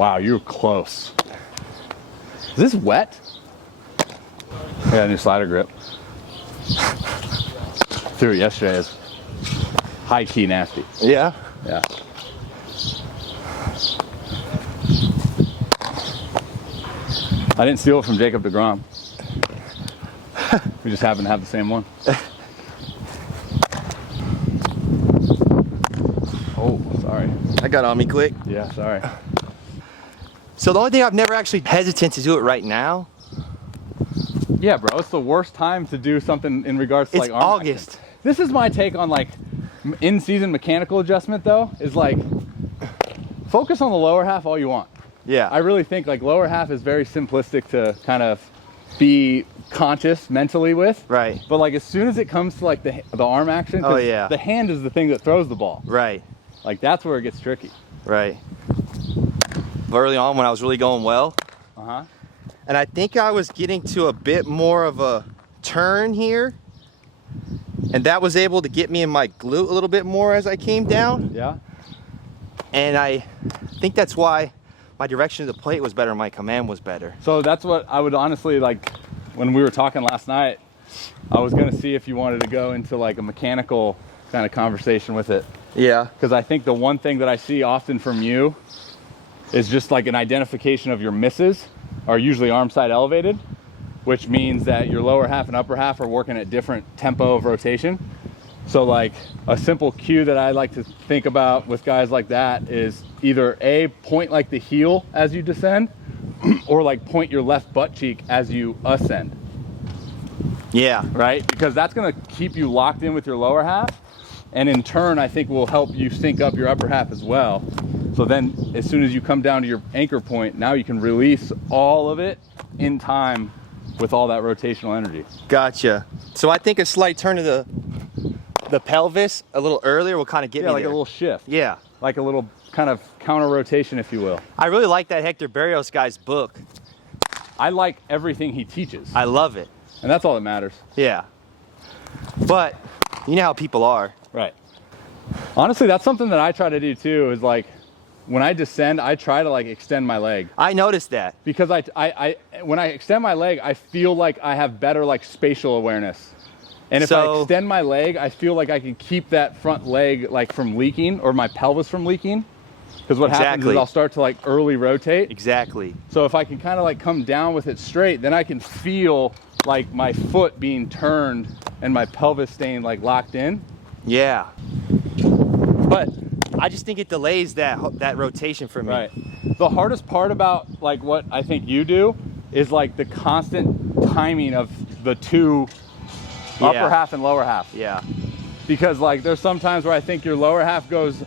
Wow, you were close. Is this wet? I got a new slider grip. Threw it yesterday. It's high key nasty. Yeah? Yeah. I didn't steal it from Jacob deGrom. We just happen to have the same one. Oh, sorry. That got on me quick. Yeah, sorry. So the only thing I've never actually hesitant to do it right now. Yeah, bro, it's the worst time to do something in regards to It's like arm August. action. This is my take on like in-season mechanical adjustment though, is like focus on the lower half all you want. Yeah. I really think like lower half is very simplistic to kind of be conscious mentally with. Right. But like as soon as it comes to like the arm action, Oh yeah. the hand is the thing that throws the ball. Right. Like that's where it gets tricky. Right. Early on when I was really going well. Uh-huh. And I think I was getting to a bit more of a turn here. And that was able to get me in my glute a little bit more as I came down. Yeah. And I think that's why my direction of the plate was better, my command was better. So that's what I would honestly like, when we were talking last night, I was gonna see if you wanted to go into like a mechanical kind of conversation with it. Yeah. Because I think the one thing that I see often from you is just like an identification of your misses are usually arm side elevated, which means that your lower half and upper half are working at different tempo of rotation. So like a simple cue that I like to think about with guys like that is either A, point like the heel as you descend, or like point your left butt cheek as you ascend. Yeah. Right? Because that's gonna keep you locked in with your lower half, and in turn I think will help you sync up your upper half as well. So then as soon as you come down to your anchor point, now you can release all of it in time with all that rotational energy. Gotcha. So I think a slight turn of the pelvis a little earlier will kind of get me like there. a little shift. Yeah. Like a little kind of counter rotation, if you will. I really like that Hector Barrios guy's book. I like everything he teaches. I love it. And that's all that matters. Yeah. But you know how people are. Right. Honestly, that's something that I try to do too, is like when I descend, I try to like extend my leg. I noticed that. Because when I extend my leg, I feel like I have better like spatial awareness. And if I extend my leg, I feel like I can keep that front leg like from leaking, or my pelvis from leaking. Because what happens is I'll start to like early rotate. Exactly. So if I can kind of like come down with it straight, then I can feel like my foot being turned and my pelvis staying like locked in. Yeah. But I just think it delays that rotation for me. Right. The hardest part about like what I think you do is like the constant timing of the two upper half and lower half. Yeah. Because like there's some times where I think your lower half goes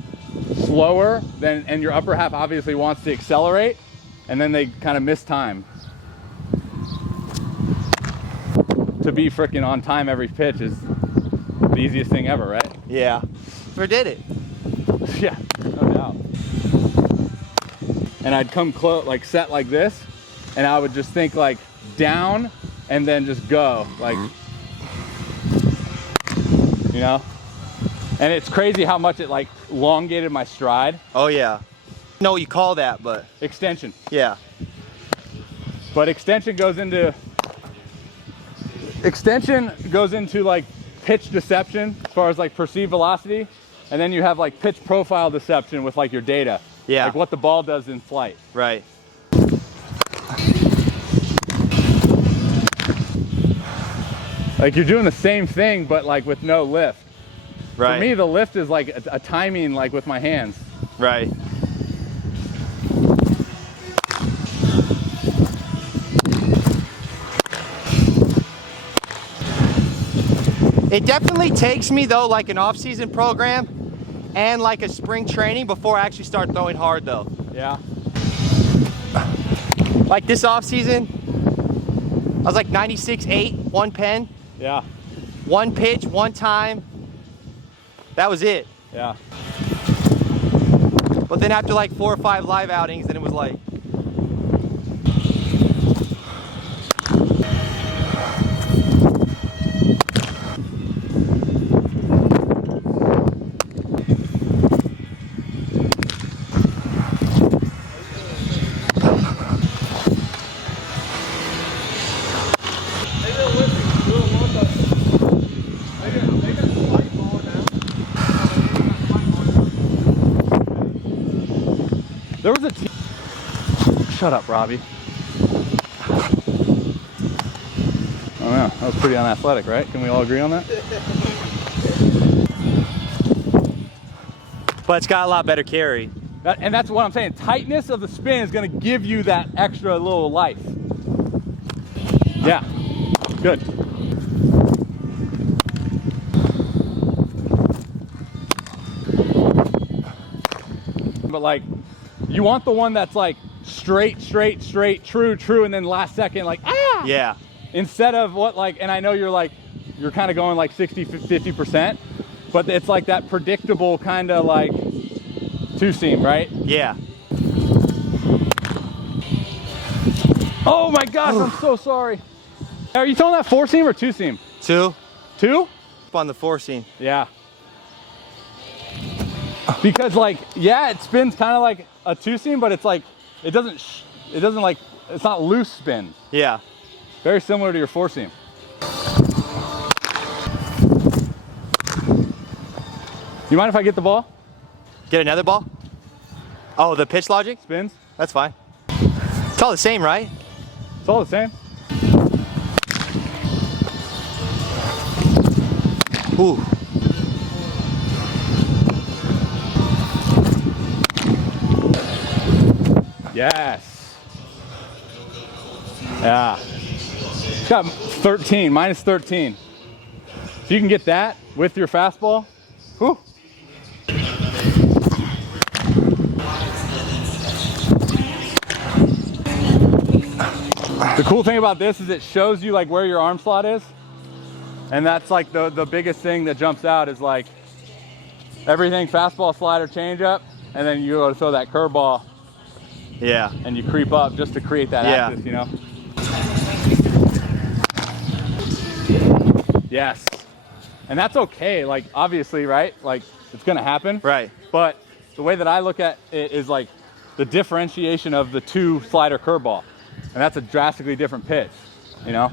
slower than, and your upper half obviously wants to accelerate, and then they kind of miss time. To be freaking on time every pitch is the easiest thing ever, right? Yeah. Or did it? Yeah, no doubt. And I'd come close, like set like this, and I would just think like down and then just go, like, you know? And it's crazy how much it like elongated my stride. Oh yeah. No, what you call that, but. Extension. Yeah. But extension goes into like pitch deception as far as like perceived velocity. And then you have like pitch profile deception with like your data. Yeah. Like what the ball does in flight. Right. Like you're doing the same thing, but like with no lift. Right. For me, the lift is like a timing like with my hands. Right. It definitely takes me though like an off-season program and like a spring training before I actually start throwing hard though. Yeah. Like this off-season, I was like 96.8, one pen. Yeah. One pitch, one time. That was it. Yeah. But then after like 4 or 5 live outings, then it was like. there was a team. Shut up, Robby. Oh yeah, that was pretty unathletic, right? Can we all agree on that? But it's got a lot better carry. And that's what I'm saying. Tightness of the spin is going to give you that extra little life. Yeah, good. But like, you want the one that's like straight, true, and then last second, like, ah! Yeah. Instead of what, like, and I know you're kind of going like 60-50%, but it's like that predictable kind of like two-seam, right? Yeah. Oh my gosh, I'm so sorry. Are you throwing that four-seam or two-seam? Two. Two? Up on the four seam. Yeah. Because like, yeah, it spins kind of like a two-seam, but it's like, it doesn't like, it's not loose spin. Yeah. Very similar to your four-seam. You mind if I get the ball? Get another ball? Oh, the pitch logic? Spins? That's fine. It's all the same, right? It's all the same. Ooh. Yes. Yeah. It's got 13, minus 13. If you can get that with your fastball, whew. The cool thing about this is it shows you like where your arm slot is. And that's like the biggest thing that jumps out is like everything fastball, slider, changeup, and then you go to throw that curveball. Yeah. And you creep up just to create that axis, you know? Yes. And that's okay, like obviously, right? Like it's gonna happen. Right. But the way that I look at it is like the differentiation of the two slider curveball. And that's a drastically different pitch, you know?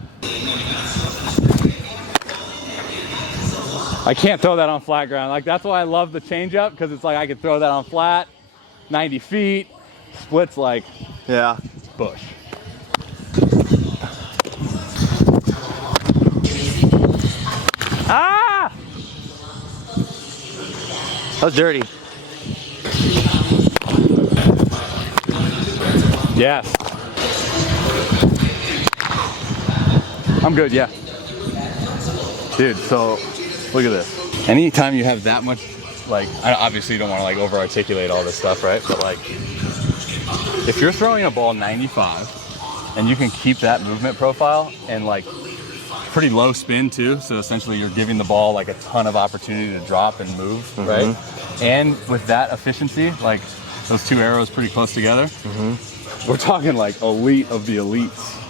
I can't throw that on flat ground. Like that's why I love the changeup, because it's like I could throw that on flat, 90 feet, splits like yeah, bush. Ah! That was dirty. Yes. I'm good, yeah. Dude, so look at this. Anytime you have that much, like, obviously you don't want to like over articulate all this stuff, right? But like, if you're throwing a ball 95 and you can keep that movement profile and like pretty low spin too, so essentially you're giving the ball like a ton of opportunity to drop and move, right? And with that efficiency, like those two arrows pretty close together, we're talking like elite of the elites.